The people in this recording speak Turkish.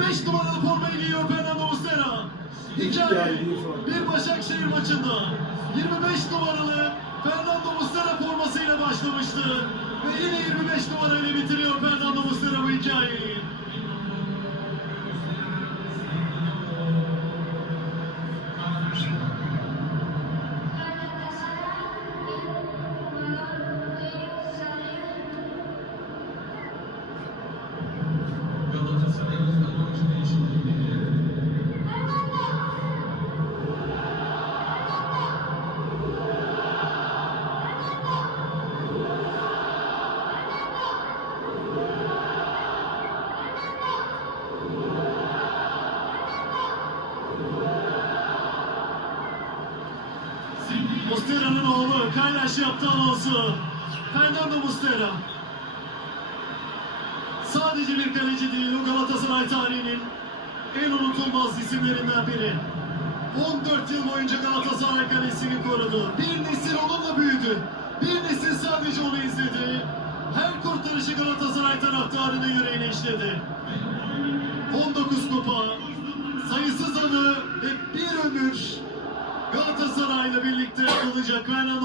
25 numaralı formayı giyiyor Fernando Muslera. Hikaye bir Başakşehir maçında 25 numaralı Fernando Muslera formasıyla başlamıştı. Ve yine 25 numarayla bitiriyor Fernando Muslera bu hikayeyi. Mustera'nın oğlu Kaylaş yaptı anonsu. Fernando Mustera. Sadece bir kaleci değil, Galatasaray tarihinin en unutulmaz isimlerinden biri. 14 yıl boyunca Galatasaray kalesini korudu. Bir nesil onunla büyüdü. Bir nesil sadece onu izledi. Her kurtarışı Galatasaray taraftarının yüreğine işledi. 19 kupa, ömür Galatasaray'la birlikte. Fernando